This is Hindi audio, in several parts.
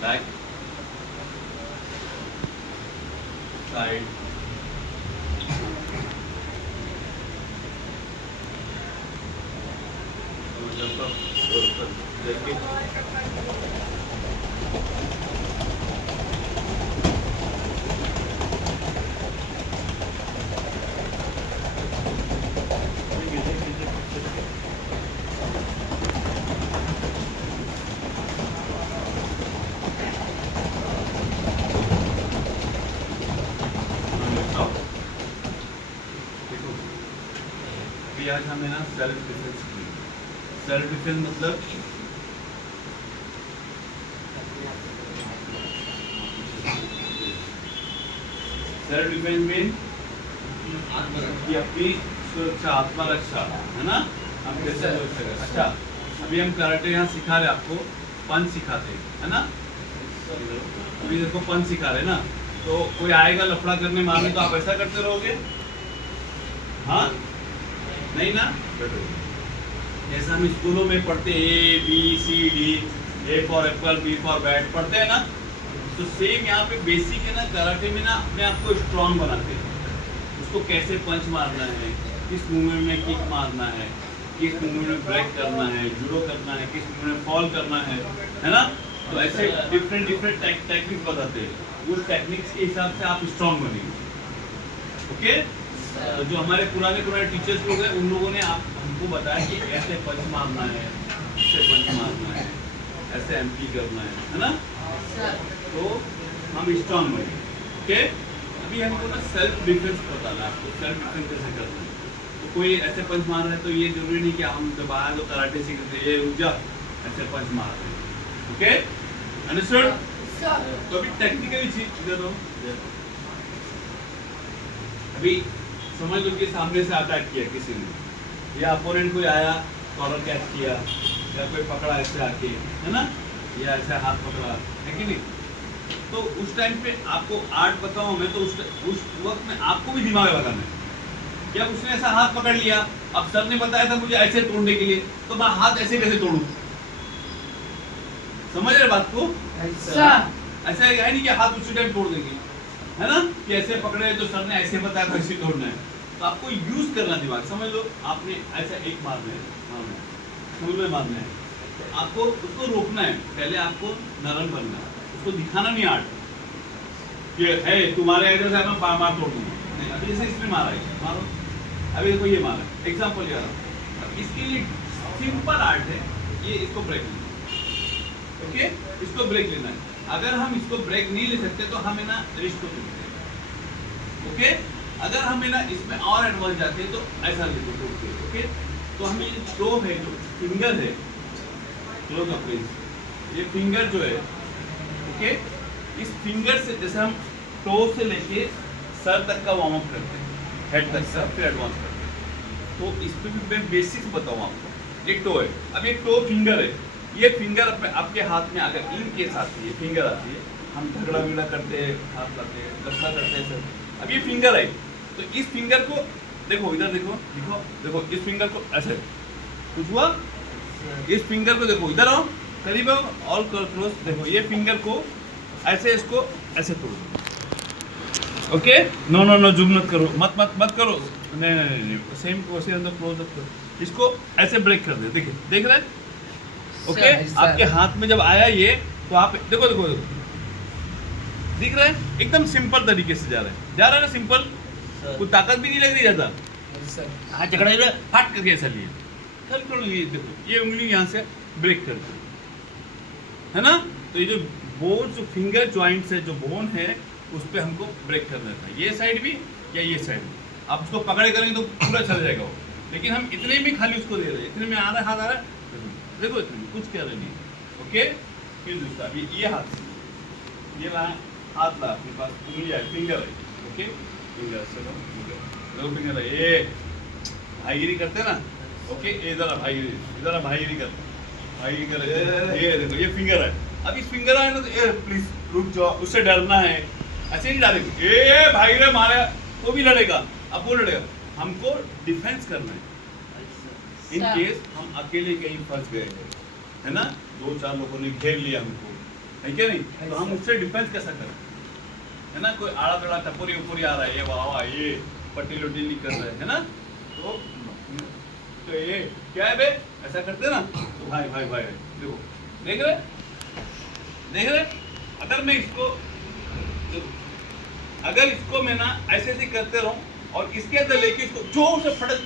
बैक साइड आज हमें ना सेल्फ डिफेंस की। सेल्फ डिफेंस मतलब सेल्फ डिफेंस मीन कि अपनी सुरक्षा, आत्मरक्षा, है ना। हम कैसे सुरक्षा। अच्छा, अभी हम कराटे यहाँ सिखा रहे आपको, पंच सिखाते है ना। अभी देखो पंच सिखा रहे ना, तो कोई आएगा लफड़ा करने मारने तो आप ऐसा करते रहोगे? हाँ नहीं ना। जैसा हम स्कूलों में पढ़ते ABCD, A for Apple, B for bat पढ़ते हैं ना, तो सेम यहाँ पे बेसिक है ना, कराटे में ना अपने आप को स्ट्रांग बनाते हैं। उसको कैसे पंच मारना है, किस मूवमेंट में किक मारना है, किस मूवमेंट में ब्रेक करना है, जुडो करना है, किस मूवमेंट में फॉल करना है ना। तो ऐसे डिफरेंट टेक्निक बताते हैं। उस टेक्निक्स के हिसाब से आप स्ट्रांग बनेंगे। ओके। तो जो हमारे पुराने टीचर्स लोग हैं, उन लोगों ने हमको बताया कि ऐसे पंच मारना है, ऐसे पंच मारना है, ऐसे एमपी करना है ना। तो हम स्ट्रांग बने। ओके। अभी हमको ना सेल्फ डिफेंस बताना है आपको, सेल्फ डिफेंस कैसे करना है। तो कोई ऐसे पंच मार रहा है तो ये जरूरी नहीं कि हम जब आए तो कराटे सीखते ये ऊर्जा ऐसे पंच मार रहे हैं। Okay, understood. तो अभी टेक्निकली चीज इधर दो। अभी समझ लो कि सामने से अटैक किया किसी ने, या अपोनेंट कोई आया कॉलर कैच किया, या कोई पकड़ा ऐसे आके, है ना, या ऐसे हाथ पकड़ा, है कि नहीं। तो उस टाइम पे आपको आर्ट बताऊं मैं, तो उस वक्त में आपको भी दिमाग लगाना है। क्या उसने ऐसा हाथ पकड़ लिया, अब सर ने बताया था मुझे ऐसे तोड़ने के लिए, तो मैं हाथ ऐसे कैसे तोड़ूं? समझ रहे बात को? ऐसा है नहीं कि हाथ उसी टाइम तोड़ देंगे, है ना, कि ऐसे पकड़े तो सर ने ऐसे बताया था ऐसे तोड़ना है। तो आपको यूज करना दिमाग। समझ लो आपने ऐसा एक मारना है, फूल में मारना है, तो आपको उसको रोकना है। पहले आपको नरम बनना है, उसको दिखाना नहीं आर्ट कि है तुम्हारे इधर से मैं मार तोड़ दूंगा, नहीं। अभी जैसे इसने मारा है, मारो। अभी देखो ये मारा, एग्जाम्पल ये रहा। इसके लिए सिंपल आर्ट है ये, इसको ब्रेक लेना। ओके, इसको ब्रेक लेना है। अगर हम इसको ब्रेक नहीं ले सकते तो हमें ना रिस्क को तोड़ते हैं। ओके, अगर हमें ना इसमें और एडवांस जाते हैं तो ऐसा देखो तोड़ते हैं। ओके, तो हमें ये क्लो है, जो फिंगर है, क्लो का प्लेस, ये फिंगर जो है, ओके, इस फिंगर से जैसे हम टो से लेके सर तक का वार्म अप करते हैं, हेड तक का, फिर एडवांस करते हैं। तो इस पे भी मैं बेसिक्स बताऊँ आपको। एक टो है, अब एक टो फिंगर है, ये फिंगर आपके हाथ में अगर इन केस आती है, फिंगर आती है, हम झगड़ा विगड़ा करते हैं, हाथ लाते हैं, गस्सा करते हैं सर। अब ये फिंगर है, तो इस फिंगर को देखो, इधर देखो, देखो देखो, इस फिंगर को ऐसे कुछ हुआ, इस फिंगर को देखो, इधर आओ, करीब आओ, ऑल क्लोज, देखो ये फिंगर को ऐसे, इसको ऐसे तोड़ो। Okay, no no no, zoom मत करो, मत मत मत करो, नहीं नहीं नहीं, सेम वैसे अंदर क्लोज अप करो, इसको ऐसे ब्रेक कर दे। देखिए, देख रहे हैं? ओके, आपके हाथ में जब आया ये, तो आप देखो देखो देखो, दिख रहा है? एकदम सिंपल तरीके से जा रहा है ना, सिंपल, कोई ताकत भी नहीं लग रही ज्यादा। हाँ, झगड़ा इधर फट करके ऐसा लिए, थोड़ा लिए, देखो ये उंगली यहाँ से ब्रेक कर दी, है ना। तो ये जो बोन, जो फिंगर जॉइंट्स है, जो बोन है, उस पर हमको ब्रेक करना था, ये साइड भी या ये साइड भी। आप उसको पकड़े करेंगे तो पूरा चल जाएगा वो, लेकिन हम इतने में खाली उसको दे रहे हैं, इतने में आ रहा है, हाथ आ रहा है, देखो इतने में कुछ कह रहे नहीं। ओके, फिर दूसरा, ये हाथ, ये वहाँ हाथ ला, अपने पास उंगली है, फिंगर है। ओके, फिंगर से दो फिंगर है, ये भाईगिरी करते हैं ना। ओके, इधर भाईगिरी, इधर भाईगिरी करते, भाईगिरी कर, ये देखो ये फिंगर है। अब इस फिंगर है ना, तो ये प्लीज रुक जाओ, उससे डरना है, ऐसे नहीं डालेंगे, ये भाईगिरी मारे तो भी लड़ेगा, अब वो लड़ेगा। हमको डिफेंस करना है, इन केस हम अकेले कहीं फंस गए हैं, है ना, 2-4 लोगों ने घेर लिया हमको, है क्या नहीं, तो हम उससे डिफेंस कैसा करें, है ना, कोई आड़ा बड़ा टपोरी उपोरी आ रहा है, ये वाह ये पट्टी लोटी नहीं कर रहे है ना, तो ये क्या है बे, ऐसा करते ना, तो भाई भाई भाई देखो, देख रहे, अगर मैं इसको अगर इसको मैं ना ऐसे ऐसे करते रहूं और इसके अंदर लेके इसको जोर से फटक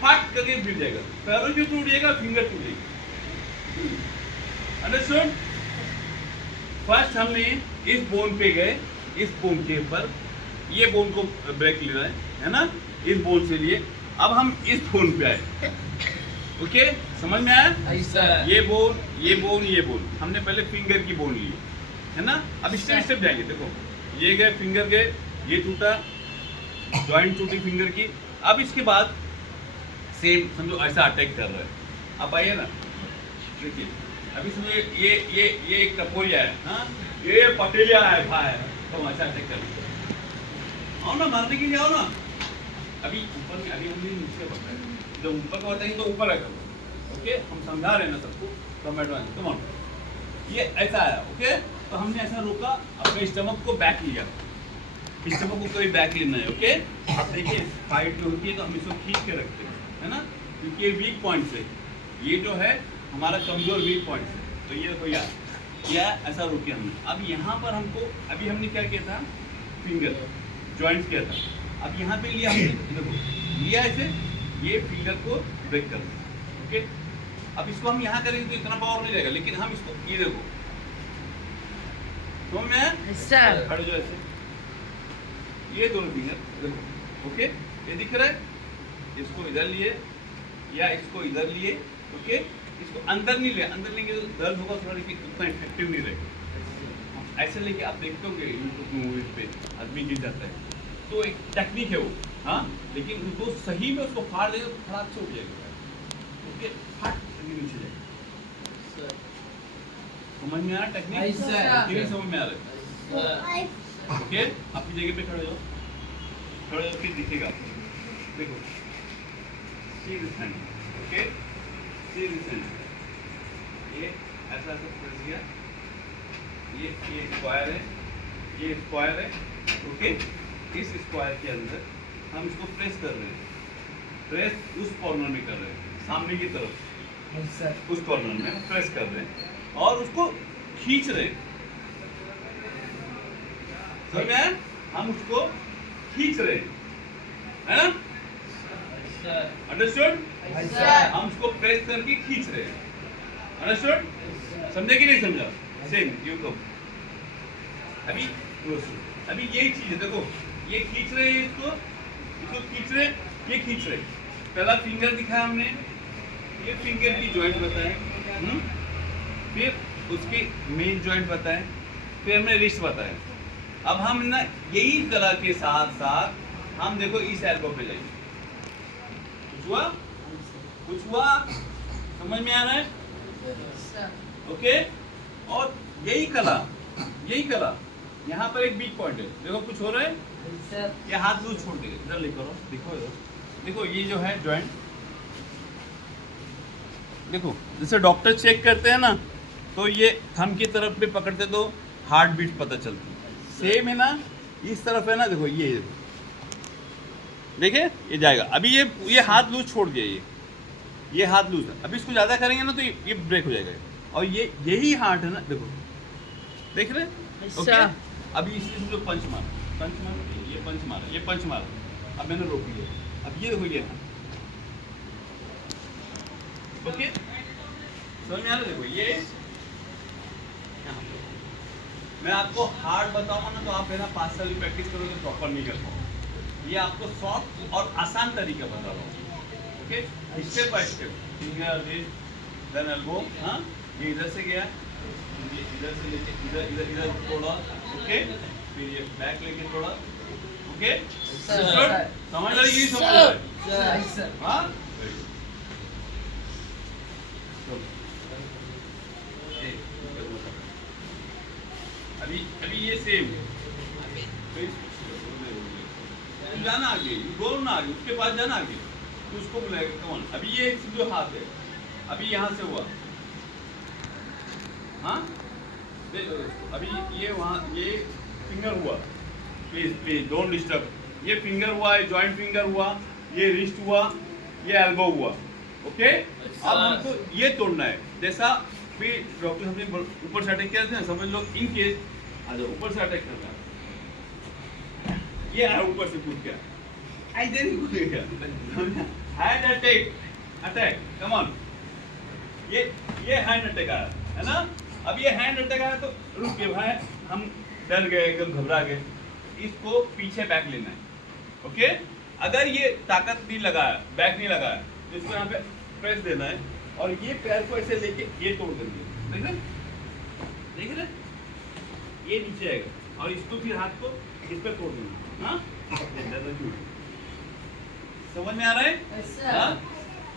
फाट करके गिर जाएगा, पैरों भी टूट जाएगा, फिंगर टूट जाएगी, अंडरस्टूड। फर्स्ट हमने इस बोन पे गए, इस बोन के ऊपर, ये बोन को ब्रेक लेना है ना, इस बोन से लिए, अब हम इस बोन पे आए, ओके, समझ में आया, ये बोन ये बोन ये बोन, हमने पहले फिंगर की बोन ली है ना, अब स्टेप स्टेप जाएंगे, देखो ये गए फिंगर गए, ये टूटा, जॉइंट टूटी फिंगर की, अब इसके बाद सेम समझो ऐसा अटैक कर रहा है, अब आइए ना, देखिए अभी समझो ये एक टपोरिया है, हाँ ये पटेलिया है भाई, तो ऐसा अटैक कर रहे आओ ना, मारने के लिए आओ ना, अभी ऊपर में, अभी हमने नीचे बताया, जब ऊपर का बताएंगे तो ऊपर आएगा, ओके, हम समझा रहे हैं ना सबको, कम एडवांस, कम ऑन, ये ऐसा आया, ओके, तो हमने ऐसा रोका, अपने स्टमक को बैक लिया, स्टमक को कभी बैक लेना है, ओके, अब देखिए फाइट जो होती है तो हम इसको खींच के रखते हैं, है ना, क्योंकि ये वीक पॉइंट है, ये जो है हमारा कमजोर वीक पॉइंट है, तो ये देखो यार क्या ऐसा रोके हमने, अब यहाँ पर हमको, अभी हमने क्या किया था, फिंगर जॉइंट किया था, अब यहाँ पे लिया हमने, देखो लिया ऐसे, ये फिंगर को ब्रेक कर दिया, ओके, अब इसको हम यहाँ करेंगे तो इतना पावर नहीं रहेगा, लेकिन हम इसको ये देखो, तो मैं खड़े जो ऐसे, ये दोनों फिंगर देखो, ओके, ये दिख रहा है, इसको इधर लिए या इसको इधर लिए, ओके, इसको अंदर नहीं लिया, अंदर लेंगे तो दर्द होगा थोड़ा, लेकिन उतना इफेक्टिव नहीं रहेगा, ऐसे लेके आप देखते होंगे यूट्यूब मूवीज पे आदमी गिर जाता है, तो एक टेक्निक है वो, हाँ, लेकिन उनको सही में उसको फाड़ देगा तो फटाक से उठ जाएगा, ओके, फट नीचे जाएगा, समझ में आ रहा टेक्निक, नहीं समझ में आ रहा है, ओके, अपनी जगह पे खड़े हो फिर दिखेगा, देखो see this hand, okay, see this hand, ये ऐसा ऐसा प्रेस किया, ये स्क्वायर है, ये स्क्वायर है, ओके, इस स्क्वायर के अंदर हम इसको प्रेस कर रहे हैं, प्रेस उस कॉर्नर में कर रहे हैं, सामने की तरफ उस कॉर्नर में प्रेस कर रहे हैं और उसको खींच रहे हैं, समझ में आया, हम उसको खींच रहे हैं, है ना, अंडरस्टूड, हम उसको प्रेस करके खींच रहे हैं, अंडरस्टूड, समझे कि नहीं समझा, सेम यू कम, अभी यही चीज है, देखो ये खींच रहे हैं, इसको खींच रहे, ये खींच रहे, पहला फिंगर दिखाया हमने, ये फिंगर की जॉइंट बताए, फिर उसकी मेन जॉइंट बताए, फिर हमने रिस्ट बताया, अब हम ना यही कला के साथ साथ हम देखो इस एल्बो पे जाएंगे, कुछ हुआ समझ में आ रहा है, ओके, और यही कला यहाँ पर एक वीक पॉइंट है, देखो कुछ हो रहा है, ये हाथ लूज छोड़ देगा, इधर लेकर आओ, देखो इधर, देखो ये जो है जॉइंट, देखो जैसे डॉक्टर चेक करते हैं ना, तो ये थंब की तरफ पे पकड़ते तो हार्ट बीट पता चलती है, सेम है ना, इस तरफ है ना, देखो ये देखिए ये जाएगा, अभी ये हाथ लूज छोड़ दिया, ये हाथ लूज है, अभी इसको ज़्यादा करेंगे ना तो ये ब्रेक हो जाएगा, और ये यही हार्ट है ना, देखो देख रहे, ओके, अभी इसलिए जो पंच मारा, ये पंच मारा, अब मैंने रोक लिया, अब ये देखो ये, ओके, समझ में आ रहा है, देखो ये मैं आपको हार्ड बताऊंगा ना तो आप है ना 5 साल की प्रैक्टिस करोगे प्रॉपर नहीं कर पाओगे, ये आपको सॉफ्ट और आसान तरीका बता रहा हूँ, okay, step by step, finger wrist then elbow, हाँ, ये इधर से गया, ये इधर से लेके इधर थोड़ा, ओके, फिर ये बैक लेके थोड़ा, ओके, समझ रही है, समझ, हाँ, अभी ये सेम जाना आगे, गोल ना आगे, उसके पास जाना आगे, तो उसको बुलाएगा कौन? अभी ये जो हाथ है, अभी यहाँ से हुआ, हाँ देखो अभी ये वहाँ ये फिंगर हुआ, प्लीज प्लीज डोंट डिस्टर्ब। ये फिंगर हुआ, ये जॉइंट फिंगर हुआ, ये रिस्ट हुआ, ये एल्बो हुआ, ओके। अब हमको ये तोड़ना है, जैसा भी डॉक्टर हमने ऊपर से अटैक किया था, समझ लो इन केस आ जाओ, ऊपर से अटैक कर रहा है, ये है ऊपर से कूद गया, ऐसे नहीं कूदेगा, hand attack, attack come on, ये हैंड अटैक आया है ना। अब ये हैंड अटैक आया तो रुक गए भाई, हम डर गए, एकदम घबरा गए, इसको पीछे बैक लेना है, ओके। अगर ये ताकत नहीं लगाया, बैक नहीं लगाया, तो इसको यहाँ पे प्रेस देना है और ये पैर को ऐसे लेके ये तोड़ देंगे, देख रहे, ये नीचे आएगा और इसको फिर हाथ को इस पे तोड़ देना, हाँ समझ में आ रहा है? हाँ?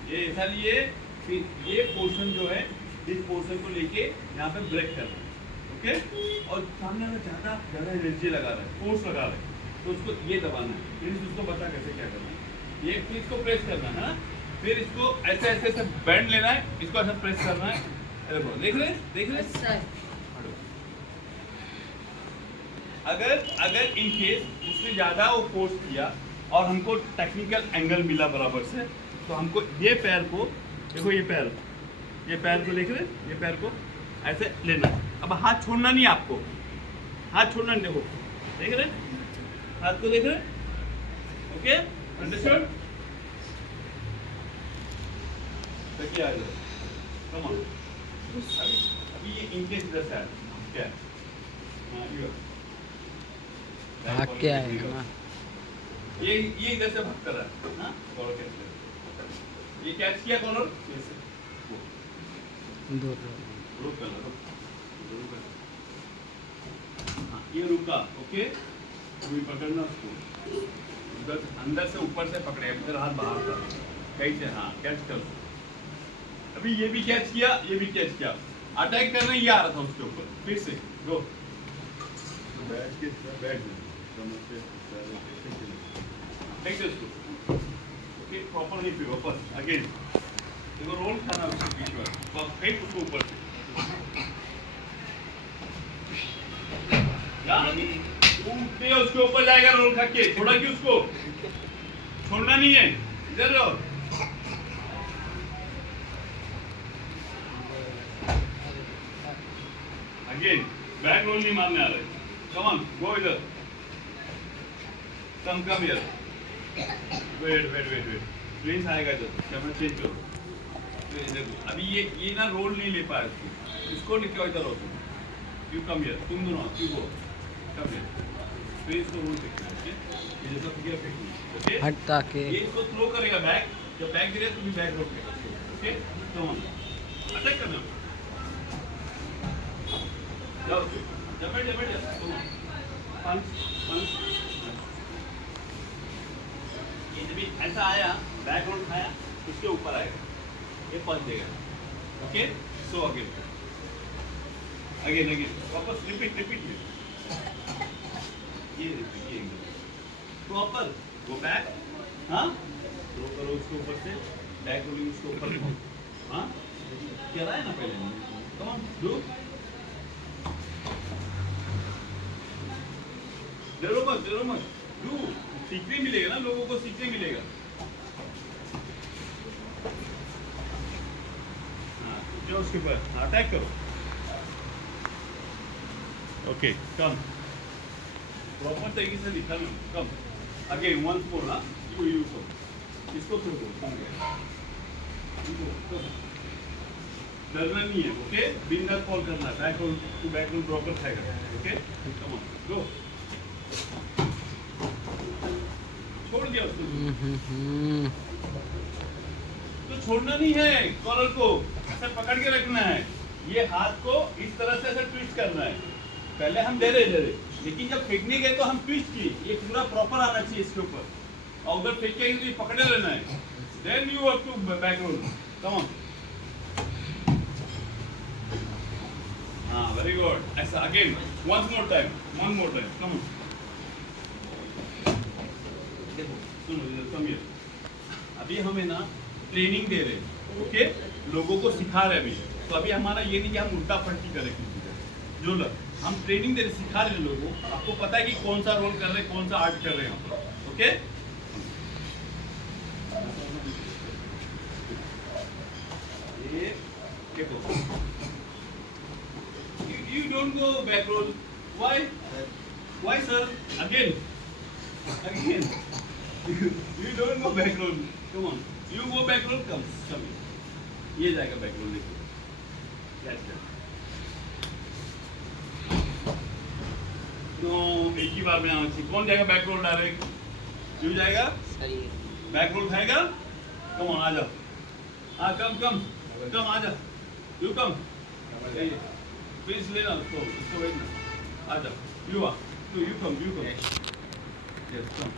ये सर ये पोर्शन जो है, इस पोर्शन को लेके यहाँ पे ब्रेक करना है, ओके। और सामने में ज्यादा एनर्जी लगा रहा है, फोर्स लगा रहा है, तो उसको ये दबाना है, फिर उसको बता कैसे क्या करना है, ये फिर इसको प्रेस करना है ना, फिर इसको ऐसे ऐसे ऐसे बैंड लेना है, इसको ऐसा प्रेस करना है, देख रहे अगर इन केस उसने ज्यादा वो फोर्स किया और हमको टेक्निकल एंगल मिला बराबर से, तो हमको ये पैर को देखो, ये पैर को देख रहे, ये पैर को ऐसे लेना है। अब हाथ छोड़ना नहीं, आपको हाथ छोड़ना नहीं, देखो देख रहे, हाथ को देख रहे, ओके अंडरस्टूड। देखिए आ जाओ, कम ऑन, अभी ये इनके इधर से क्या है, भाग के आएगा ना, ये इधर से भाग कर रहा है, हाँ कॉलर कैच, ये कैच किया कॉलर, हाँ ये रुका, ओके, अभी पकड़ना उसको, उधर अंदर से ऊपर से पकड़े, फिर हाथ बाहर था, कैसे, हाँ कैच कर, अभी ये भी कैच किया, ये भी कैच किया, अटैक करने ये आ रहा था उसके ऊपर, फिर से गो, बैठ के उसको, ओके प्रॉपर नहीं, फिर वापस अगेन देखो, रोल खाना उसके बीच में, फेंक उसको ऊपर से, उठते उसके ऊपर जाएगा, रोल खा के छोड़ा कि उसको छोड़ना नहीं है, इधर रहो, अगेन बैक रोल नहीं मारने आ रहे, कम ऑन गो इधर, कम हियर, वेट प्लीज आएगा इधर, कैमरा चेंज करो, अभी ये ना रोल नहीं ले पाया इसको लेके इधर हो तुम, यू कम हियर, तुम दोनों यू गो, कम हियर, फिर इसको रोल फेंकना है, ये जैसा फिगर फेंकना, ओके हटता के ये इसको थ्रो करेगा बैक, जब बैक गिरे तो भी बैक रोल फेंकेगा, ओके कम ऑन अटैक करना, जाओ जब पंच ये जब ऐसा आया, बैक रोल खाया, उसके ऊपर आएगा, ये पंच देगा, ओके सो अगेन वापस रिपीट ये प्रॉपर गो बैक, हाँ थ्रो करो उसके ऊपर से, बैक रोलिंग उसके ऊपर, हाँ क्या है ना पहले, कम ऑन डू, डरो मत डू, सीखने मिलेगा ना, लोगों को सीखने मिलेगा, हाँ उसके ऊपर अटैक करो, ओके कम प्रॉपर तरीके से लिखा ना, कम अगेन वंस मोर ना, यू कम इसको फिर बोल, डरना नहीं है, ओके बिंदास कॉल करना है, back roll to back roll proper खाएगा, ओके कम ऑन गो, छोड़ दिया उसको, तो छोड़ना नहीं है, कॉलर को ऐसे पकड़ के रखना है, ये हाथ को इस तरह से ऐसे ट्विस्ट करना है, पहले हम दे रहे लेकिन जब फेंकने गए तो हम ट्विस्ट किए, ये पूरा प्रॉपर आना चाहिए इसके ऊपर, और उधर फेंकेंगे तो ये पकड़े रहना है, then you have to back roll, come on, हाँ वेरी गुड, ऐसा again one more time, come on, देखो सुनो इधर कम हियर, अभी हमें ना ट्रेनिंग दे रहे हैं, ओके, लोगों को सिखा रहे हैं अभी। तो अभी हमारा ये नहीं कि हम उल्टा पलटी करें किसी का, जो हम ट्रेनिंग दे रहे, सिखा रहे हैं लोगों को। आपको पता है कि कौन सा रोल कर रहे हैं, कौन सा आर्ट कर रहे हैं यहाँ पर, ओके। ये देखो, you don't go back roll. Why sir? Again. You don't go back roll. Come on. You go back roll. Come. ये जाएगा back roll देखो. That's it. तो एक ही बार में आना चाहिए। कौन जाएगा back roll डायरेक्ट? यू जाएगा? Back roll खाएगा? Come on, आ जाओ। हाँ, come आ जा। You come. Please लेना इसको भेजना। आ जा। You come. Yes, come.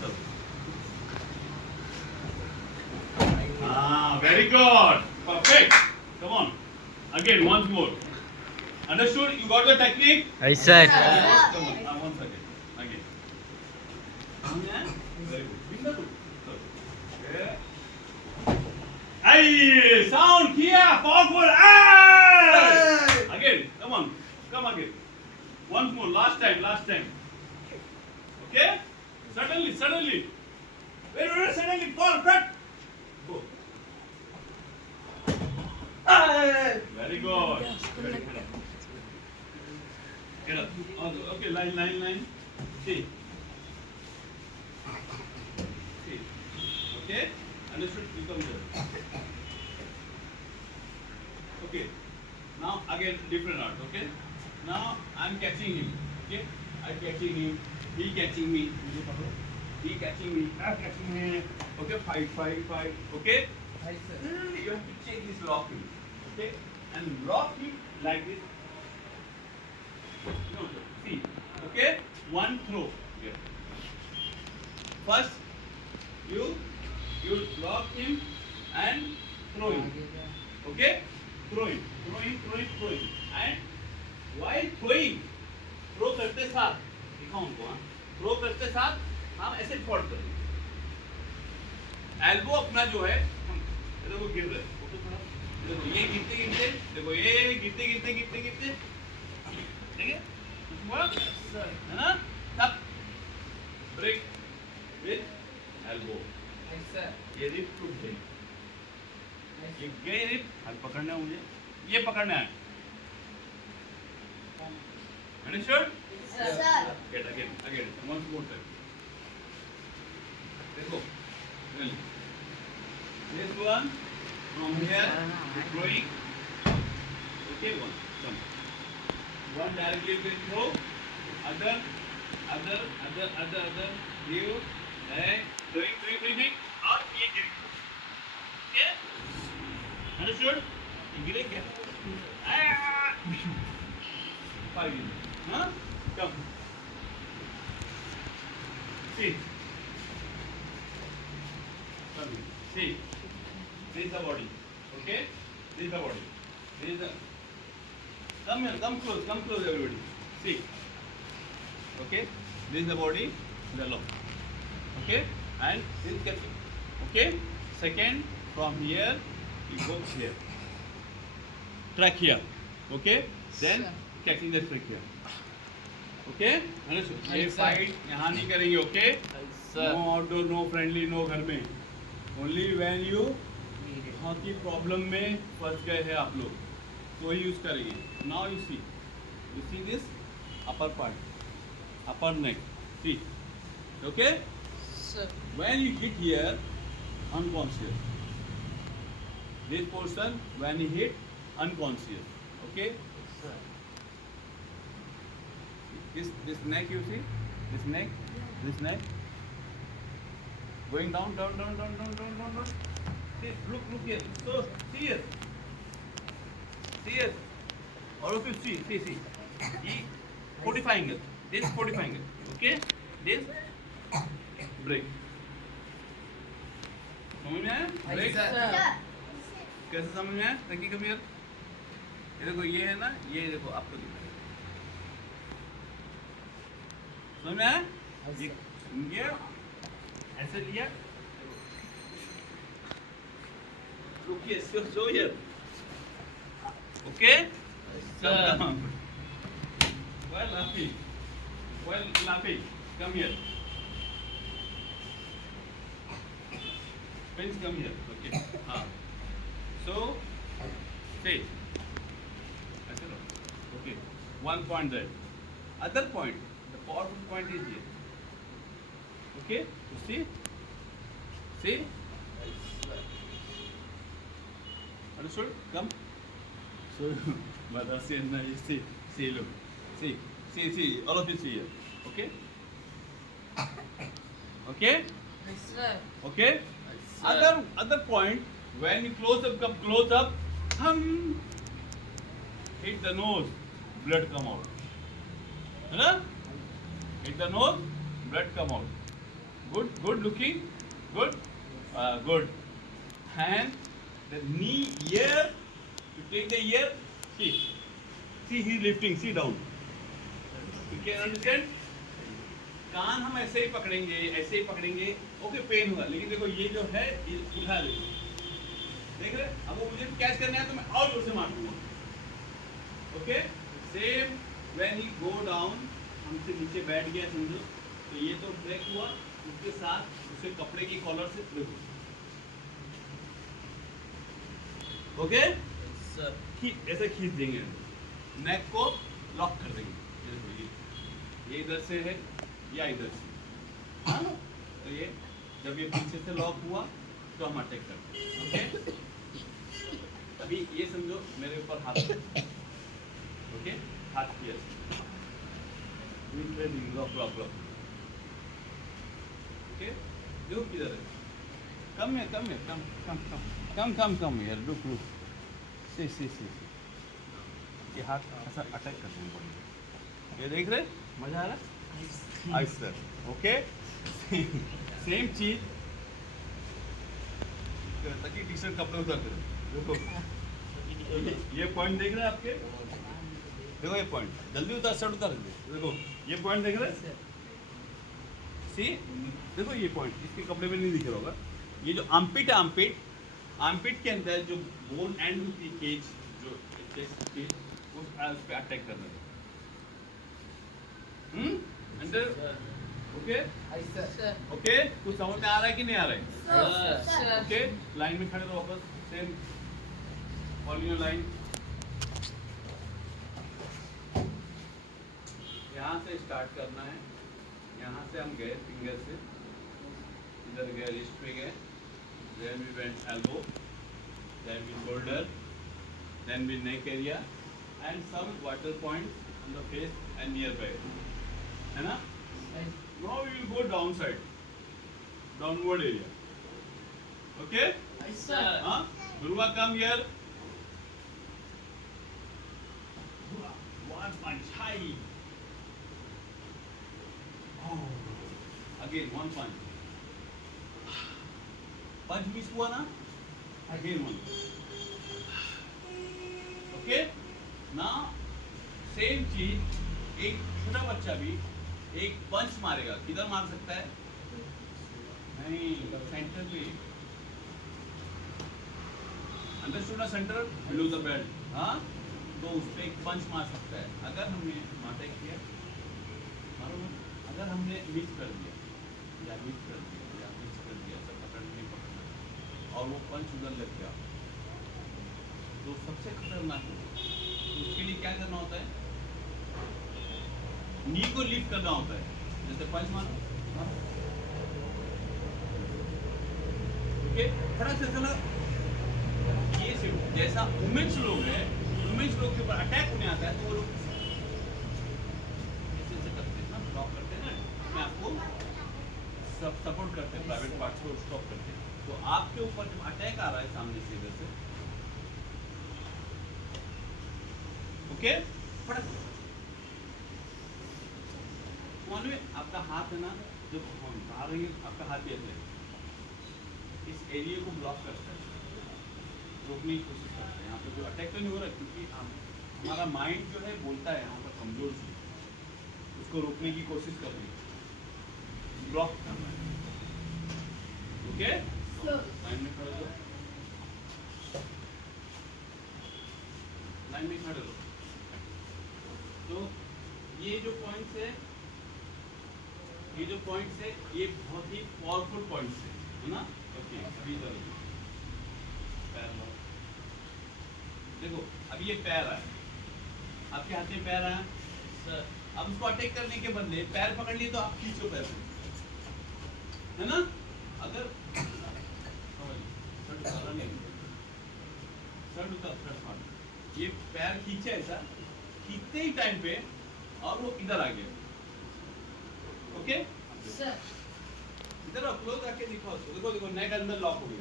चलो। Very good. Perfect. Come on. Again, once more. Understood? You got the technique? Yes, sir. Yes, come on. Once again. Very good. Bring the two. Okay. Hey, sound here, powerful. Hey! Again, come on, come again. Once more, last time. Okay? Suddenly. Very suddenly, fall, cut. Go. Very good. Get up. Okay, line. See. Okay? Understood? You come here. Okay. Now again different art. Okay. Now I'm catching him. Okay. I'm catching him. He catching me. He catching me. I'm catching him. Okay. Fight. Okay. You have to check this locking. Okay. And lock him like this. No. See. Okay. One throw. Here. First, you lock him and throw him. Okay? Throw him. And while throwing, throw करते साथ, दिखाओ उनको, हाँ, throw करते साथ हम ऐसे फोल्ड करेंगे। एल्बो अपना जो है, हम देखो गिर रहे, देखो ये गिरते, देखो ये गिरते, ठीक है? हुआ? है ना? तब ब्रेक विथ एल्बो। ये रिप टूट गई, ये गई रिप, हाथ पकड़ना है मुझे, ये पकड़ना है। Understood? Yes, sir. Get again, once more time. देखो, really. This one from here, throwing. Okay, come. One directly will throw, other. You, throwing, और ये गिर। Okay? Understood? ये गिरे क्या? Five. Huh? Come. See. Come. See. This is the body. Okay? This is the body. This is the. Come here. Come close, everybody. See. Okay? This is the body. The lock. Okay? And this is catching. Okay? Second, from here, you go here. Track here. Okay? Then catching the trick here. Okay? ये फाइट यहाँ नहीं करेंगे. Okay? No outdoor, no friendly, no घर में. Only when you hockey problem में फंस गए हैं आप लोग, तो यूज करेंगे. Now you see this upper part, upper neck. See? Okay? Sir. When you hit here, unconscious. This portion, when you hit, unconscious. Okay? Sir. This neck, you see? This neck. Going down. See, look here. So, see here. All of you see. 45 angle. This 45 angle. Okay? This break. समझ में आया? Break. Sir. कैसे समझ में आया? देखिए कभी यार. ये देखो ये है ना, ये देखो आपको दिख रहा है. समझ में आया? ये ऐसे लिया, Okay, so here. Okay? Come. While laughing. Come here. Prince, come here. Okay. So, say. Okay. One point there. Other point. The powerful point is here. Okay? You see? See? Understood? Come. So, Madasi and you see, look. See, all of you see here. Okay? Okay? Yes, sir. Okay? Other point, when you close up, hit the nose, blood come out. Huh? Hit the nose, blood come out. Good looking, good. And the knee, ear, you take the ear, see he's lifting, see down. You can understand? कान हम ऐसे ही पकड़ेंगे, ओके पेन होगा, लेकिन देखो ये जो है ये उठा देख रहे, अब वो मुझे कैच करना है तो मैं और जोर से मार दूंगा. Okay, same when he go down, हमसे नीचे बैठ गया समझो, तो ये तो ब्रेक हुआ, उसके साथ उसे कपड़े की कॉलर से देखो. Okay sir. ऐसे खींच देंगे, नेक को लॉक कर देंगे. ये इधर से है या इधर से, हाँ, तो ये जब ये पीछे से लॉक हुआ तो हम अटैक करते हैं. ओके, अभी ये समझो मेरे ऊपर हाथ, ओके, हाथ किया, लॉक. ओके, जो किधर है, कम यार, रुक. सी ये हाथ ऐसा अटैक करते हैं, ये देख रहे, मजा आ रहा है. Sir, okay. सेम चीज, ताकि टी शर्ट कपड़े उतार कर देखो, ये पॉइंट देख रहे हैं आपके, देखो ये पॉइंट, जल्दी उतार, शर्ट उतार देखो, ये पॉइंट देख रहे हैं, सी, देखो ये पॉइंट इसके कपड़े में नहीं दिख रहा होगा. ये जो आर्मपिट है, आर्मपिट के अंदर जो बोन एंड होती है, केज जो चेस्ट की, उस पे अटैक करना है. अंदर, ओके, सर. ओके, कुछ समझ में आ रहा है कि नहीं आ रहा है? सर. ओके, लाइन में खड़े रहो वापस, सेम फॉलो योर लाइन. यहाँ से स्टार्ट करना है, यहाँ से हम गए फिंगर से, इधर गए रिस्ट पे गए, then we went elbow, then we shoulder, then we neck area, and some water points on the face and nearby. है ना? Now we will go downside, downward area. Okay? Sir. Huh? Dhruva, come here. One punch, high. Oh. Again, one punch. Punch miss हुआ ना? Again one. Okay? Now, same चीज, एक छोटा बच्चा भी एक पंच मारेगा, किधर मार सकता है? नहीं, सेंटर पे. अंडरस्टूड ना, सेंटर बिलो द बेल्ट. हाँ, तो उस पे एक पंच मार सकता है. अगर हमने मारते किया, अगर हमने मिस कर दिया सब पकड़ नहीं पकड़ना, और वो पंच उधर लग गया, तो सबसे खतरनाक है. तो उसके लिए क्या करना होता है? नी को लिफ्ट करना होता है, जैसे पंच मारो, ओके, थोड़ा सा चलो. ये सिर्फ जैसा वुमेन्स लोग हैं, वुमेन्स लोग के ऊपर अटैक होने आता है, तो वो लोग ऐसे करते हैं ना, ब्लॉक करते हैं ना, मैं आपको सब सपोर्ट करते हैं, प्राइवेट पार्ट्स को स्टॉप करते हैं. तो आपके ऊपर जब अटैक आ रहा है सामने से इधर से, ओके, फटक मालूम है, आपका हाथ है ना, जो बाहर रही है, आपका हाथ भी ऐसे इस एरिया को ब्लॉक करता है, रोकने की कोशिश करते हैं. यहाँ पे जो अटैक तो नहीं हो रहा, क्योंकि हमारा माइंड जो है बोलता है यहाँ पर कमजोर से, उसको रोकने की कोशिश कर रही है, ब्लॉक करना है. ओके, माइंड में खड़े हो. लाइन में खड़े रहो। तो ये जो पॉइंट्स है, ये जो पॉइंट्स है, ये बहुत ही पावरफुल पॉइंट्स है ना। ओके, अभी इधर पैर लो। देखो अभी ये पैर है, आपके हाथ में पैर है सर। अब उसको अटैक करने के बदले पैर पकड़ लिए तो आप खींचो पैर से, है ना। अगर ये पैर खींचे ऐसा, खींचते ही टाइम पे और वो इधर आ गया। Okay sir. इधर आप क्लोज रख के दिखाओ उसको। देखो देखो नेक अंदर लॉक हो गई।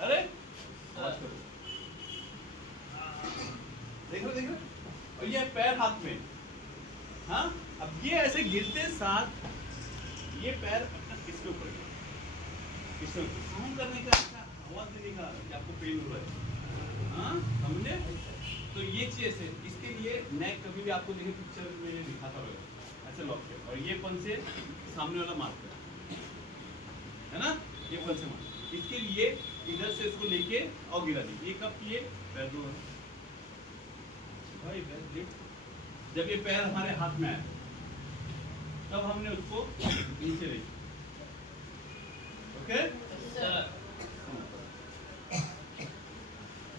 अरे आवाज करो, देखो देखो, और ये पैर हाथ में। हाँ अब ये ऐसे गिरते साथ ये पैर अपना किसके ऊपर गया, किसके ऊपर साउंड करने का, अच्छा आवाज देने का कि आपको पेन हो रहा है। हाँ समझे। तो ये चीज है, इसके लिए नेक कभी भी आपको देखिए पिक्चर में दिखाता रहेगा ऐसे लॉक किया, और ये पन से सामने वाला मारता है ना, ये पन से मार। इसके लिए इधर से इसको लेके और गिरा दी। ये कब किए, पैर दो भाई पैर, जब ये पैर हमारे हाथ में आया तब हमने उसको नीचे ले। Okay sir.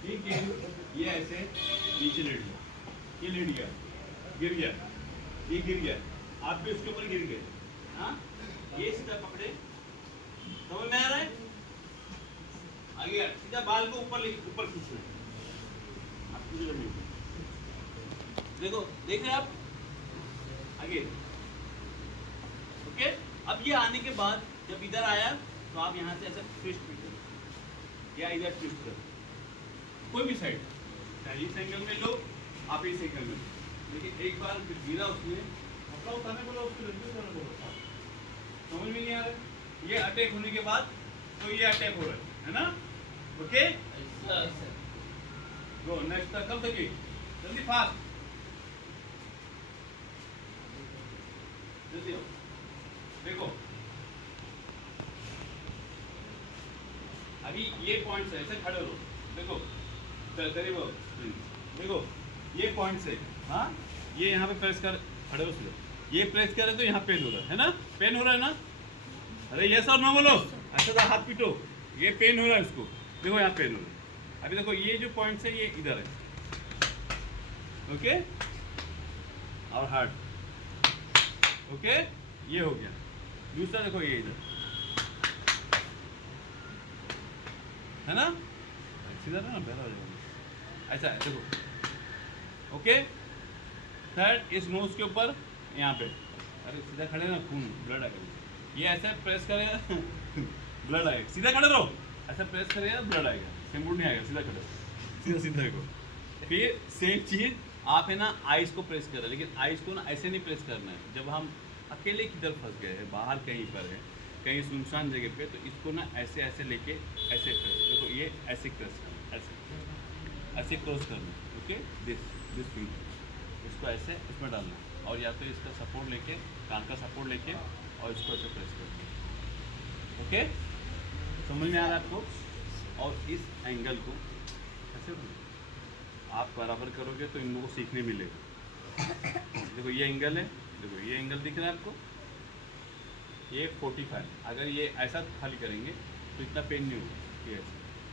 ठीक है, ये ऐसे नीचे लेट गया, ये लेट गया, गिर गया, ये गिर गया, आप भी उसके ऊपर गिर गए। हाँ ये सीधा पकड़े, समझ में आ रहा है। आगे सीधा बाल को ऊपर लेके ऊपर खींचना, आपको जो नहीं देखो, देख रहे हैं आप आगे। ओके अब ये आने के बाद जब इधर आया तो आप यहाँ से ऐसा ट्विस्ट करो या इधर ट्विस्ट करो, कोई भी साइड, चाहे इस एंगल में लो आप इस एंगल में, लेकिन एक बार गिरा उसने कपड़ा उठाने बोला, उसको लंबे उठाने बोला, समझ में नहीं आ रहा। ये अटैक होने के बाद तो ये अटैक हो रहा है ना। Okay sir. गो नेक्स्ट तक, कब तक जल्दी फास्ट, जल्दी आओ। देखो अभी ये पॉइंट्स है, ऐसे खड़े रहो। देखो करीब, देखो ये पॉइंट्स है। हाँ ये यहाँ पे प्रेस कर, खड़े हो सीधे, ये प्रेस करे तो यहाँ पेन हो रहा है ना, पेन हो रहा है ना। अरे ये सर ना बोलो, अच्छा था हाथ पीटो, ये पेन हो रहा है इसको, देखो यहाँ पेन हो रहा है। अभी देखो ये जो पॉइंट्स है ये इधर है। ओके और हार्ट, ओके ये हो गया। दूसरा देखो ये इधर है ना, सीधा ना बहरा हो जाएगा ऐसा है, देखो। ओके थर्ड इस नोज के ऊपर यहाँ पे, अरे सीधा खड़े ना, खून ब्लड आएगा, ये ऐसा प्रेस करेगा ब्लड आएगा, सीधा खड़े रहो, ऐसा प्रेस करेगा ब्लड आएगा, सिंबुल नहीं आएगा, सीधा खड़े सीधा सीधा देखो। फिर सेम चीज़ आप है ना आइस को प्रेस कर रहे हैं, लेकिन आइस को ना ऐसे नहीं प्रेस करना है। जब हम अकेले किधर फंस गए हैं, बाहर कहीं पर है, कहीं सुनसान जगह पे, तो इसको ना ऐसे ऐसे लेके ऐसे प्रेस, देखो ये ऐसे प्रेस करना, ऐसे ऐसे क्रॉस करना। ओके दिस फिंगर इसको ऐसे इसमें डालना, और या तो इसका सपोर्ट लेके, कान का सपोर्ट लेके और इसको ऐसे प्रेस करना। ओके समझ में आ रहा है आपको। और इस एंगल को ऐसे आप बराबर करोगे तो इन लोगों को सीखने मिलेगा। देखो ये एंगल है, देखो ये एंगल दिख रहा है आपको, ये 45, अगर ये ऐसा खाली करेंगे तो इतना पेन नहीं होगा।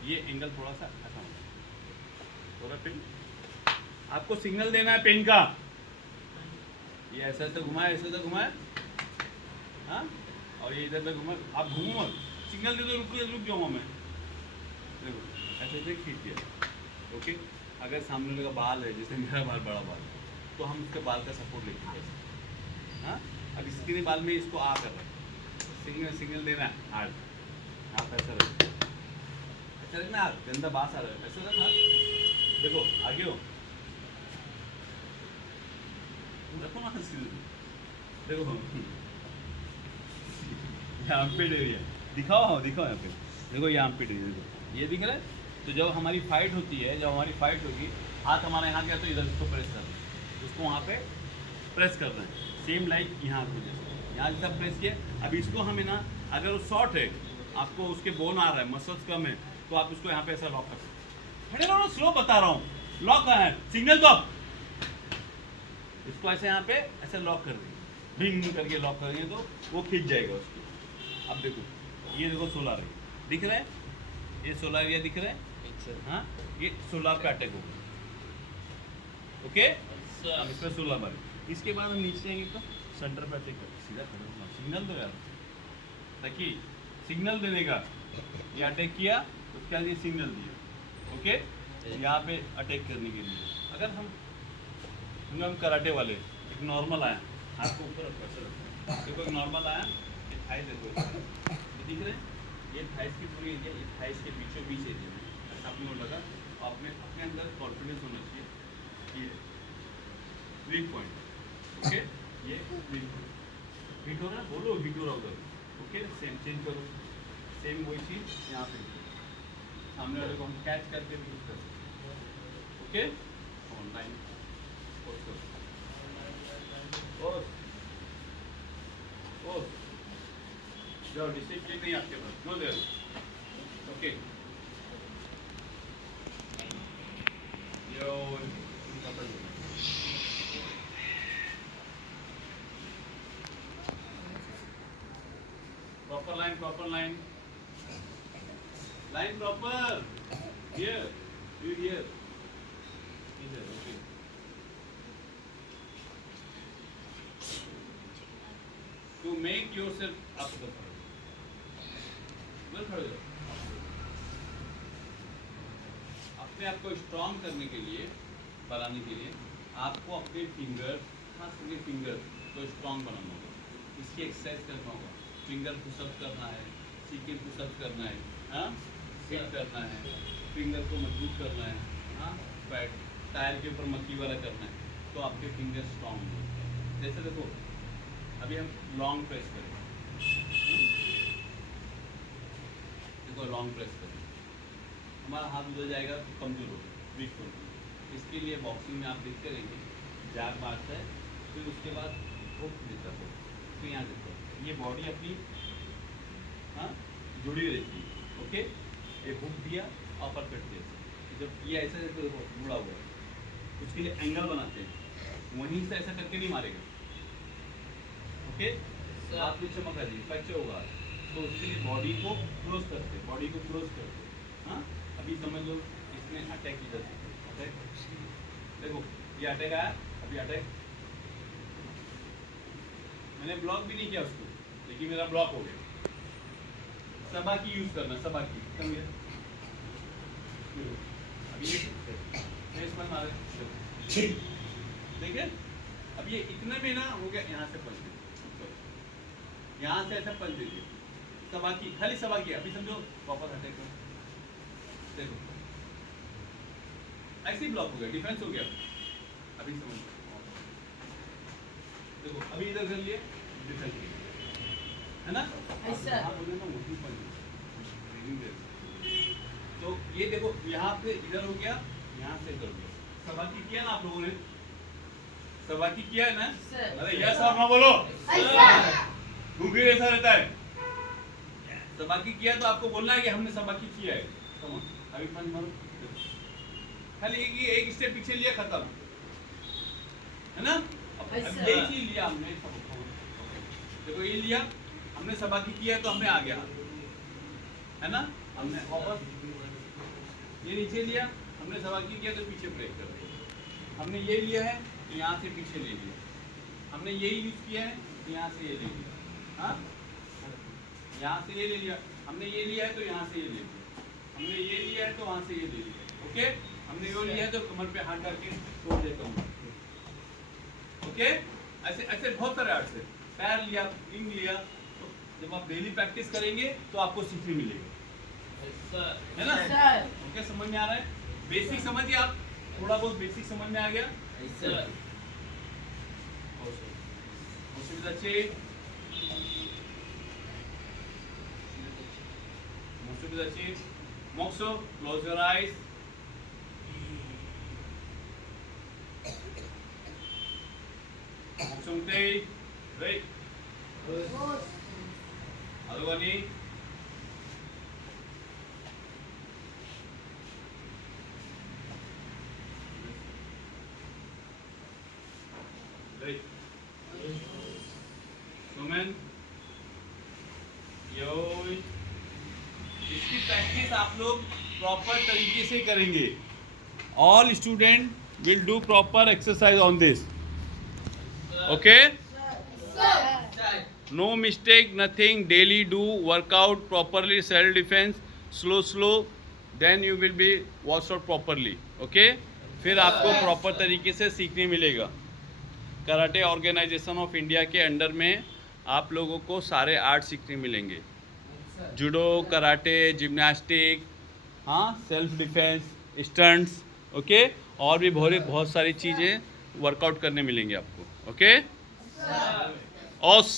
ये एंगल थोड़ा सा ऐसा होगा, थोड़ा पेन, आपको सिग्नल देना है पेन का। ये ऐसा ऐसा घुमाए, ऐसा ऐसा घुमाए, हाँ और ये इधर तक घुमाए, आप घूमो मत, सिग्नल दे दो रुक जाऊँगा मैं, देखो ऐसे ऐसे खींच दिया। ओके अगर सामने वाले का बाल है, जैसे मेरा बाल बड़ा बाल है, तो हम उसके बाल का सपोर्ट लेके कैसे। हाँ अब इसके बाल में इसको आ कर रहे हैं, सिग्नल देना है हार्ड, हाथ ऐसा रखो, ऐसा रखना हाथ, गंदा बास आ रहा है, ऐसा रखना हाथ, देखो आगे हो, रखो ना सीधे, देखो यहाँ पे एरिया दिखाओ, दिखाओ यहाँ पे, देखो यहाँ पे एरिया, देखो ये दिख रहा है। तो जब हमारी फाइट होती है, जब हमारी फाइट होगी, हाथ हमारा यहाँ गया तो इधर इसको प्रेस करना है, उसको वहाँ पे प्रेस करना है, सेम लाइक यहाँ को जैसे यहाँ जैसा प्रेस किया। अभी इसको हमें ना, अगर वो शॉर्ट है, आपको उसके बोन आ रहा है, मसल्स कम है, तो आप इसको यहाँ पे ऐसा लॉक कर सकते हैं। स्लो बता रहा हूँ, लॉक है, सिग्नल दो। इसको ऐसे यहाँ पे ऐसे लॉक कर देंगे, भिंग करके लॉक करेंगे तो वो खींच जाएगा उसको। अब देखो, ये देखो सोलार दिख रहा है, ये सोलार एरिया दिख रहा है, हाँ ये सोलार पे अटैक होगा। ओके, अब इसमें सोलर मारे, इसके बाद हम नीचे आएंगे तो सेंटर पे अटैक कर, सीधा खड़ा सिग्नल दो यार, ताकि सिग्नल देने का ये अटैक किया, उसके बाद ये सिग्नल दिया। ओके, यहाँ पे अटैक करने के लिए अगर हम कराटे वाले एक नॉर्मल आया, हाथ को ऊपर देखो, एक नॉर्मल आया, ये थाइस देखो, ये दिख रहे हैं, ये थाइस की पूरी एरिया, ये थाइस के बीचों बीच एरिया में ऐसा अपने को लगा, आपने अपने अंदर कॉन्फिडेंस होना चाहिए कि वीक पॉइंट। ओके, ये वीक पॉइंट हिट हो रहा है, बोलो हिट हो रहा उधर। ओके, सेम चेंज करो, सेम वही चीज़ यहाँ पे सामने वाले को हम कैच करके भी यूज कर सकते हैं। ओके, ऑनलाइन जाओ, डिसिप्लिन नहीं आपके पास, no there. Okay, yo proper line, proper line, line proper, here, you here, okay. To make yourself up the खड़े हो, अपने आप को स्ट्रॉन्ग करने के लिए, बनाने के लिए आपको अपने फिंगर, खास करके फिंगर को स्ट्रॉन्ग बनाना होगा। इसकी एक्सरसाइज करना होगा, फिंगर पुशअप करना है, सीके पुशअप करना है, हाँ हिट करना है, फिंगर को मजबूत करना है, हाँ पैड टायर के ऊपर मक्खी वाला करना है, तो आपके फिंगर स्ट्रॉन्ग होंगे। जैसे देखो, अभी हम लॉन्ग प्रेस करें, देखो लॉन्ग प्रेस करें, हमारा हाथ उधर जाएगा तो कमजोर होगा, वीक होगा। इसके लिए बॉक्सिंग में आप देखते रहेंगे, जैब मारता है, फिर उसके बाद हुक देता है, तो यहाँ देखो ये बॉडी अपनी हाँ जुड़ी रहती है। ओके, ये हुक दिया, अपर कट दिया, जब ये ऐसा जुड़ा हुआ है, उसके लिए एंगल बनाते हैं, वहीं से ऐसा करके नहीं मारेगा। ओके, हाथ में चमक आ जाएगी, फ्रैक्चर होगा, तो उसके लिए बॉडी को क्लोज करते, बॉडी को क्लोज करते। हाँ, अभी समझ लो इसने अटैक किया, अटैक देखो ये अटैक आया, अभी अटैक मैंने ब्लॉक भी नहीं किया उसको, लेकिन मेरा ब्लॉक हो गया। सबा की यूज करना, सबा की समझे, अभी ये मारे देखिए, अब ये इतने में ना हो गया, यहाँ से पंच, यहाँ से ऐसा पंच दीजिए, सबा की, खाली सबा की, अभी समझो वापस अटैक करो, देखो ऐसे ही ब्लॉक हो गया, डिफेंस हो गया। अभी समझ देखो, अभी इधर कर लिए, डिफेंस है ना, ऐसा बोले ना मोटी पंच, तो ये देखो यहाँ पे इधर हो गया, यहाँ से इधर हो गया, सबा की किया ना आप लोगों ने, सबा की किया है ना, अरे यस और ना बोलो, घूंघी ऐसा रहता है, सबाकी किया तो आपको बोलना है कि हमने सबाकी किया है। अभी पंच मारो, खाली एक स्टेप पीछे लिया, खत्म, है ना। अब यही चीज लिया हमने, देखो ये लिया हमने, सबाकी किया तो हमने आ गया, है ना, हमने वापस ये नीचे लिया, हमने सबाकी किया तो पीछे ब्रेक कर दिया, हमने ये लिया है तो यहाँ से पीछे ले लिया, हमने यही यूज किया है तो यहाँ से ये ले लिया, हाँ यहाँ से ये ले लिया, हमने ये लिया है तो यहाँ से ये ले लिया, हमने ये लिया है तो वहाँ से ये ले लिया। ओके, हमने ये लिया है तो कमर पे हाथ करके तोड़ दे कमर। ओके, ऐसे ऐसे बहुत सारे आर्ट्स है, पैर लिया, विंग लिया, तो जब आप डेली प्रैक्टिस करेंगे तो आपको सीखने मिलेगा, है ना। ओके, समझ में आ रहा है, बेसिक समझिए आप, थोड़ा बहुत बेसिक समझ में आ गया। Moxo, close your eyes. Moxumte, right? Alwani. इसकी प्रैक्टिस आप लोग प्रॉपर तरीके से करेंगे. All student will do proper exercise on this. Okay, no mistake, nothing. Daily do workout properly, self defense, slow, then you will be washed out properly. Okay, फिर आपको प्रॉपर तरीके से सीखने मिलेगा. कराटे ऑर्गेनाइजेशन ऑफ इंडिया के अंडर में आप लोगों को सारे आर्ट सीखने मिलेंगे. जूडो, कराटे, जिम्नास्टिक, हाँ, सेल्फ डिफेंस, स्टंट्स. ओके, और भी बहुत सारी चीज़ें वर्कआउट करने मिलेंगे आपको. ओके, ऑस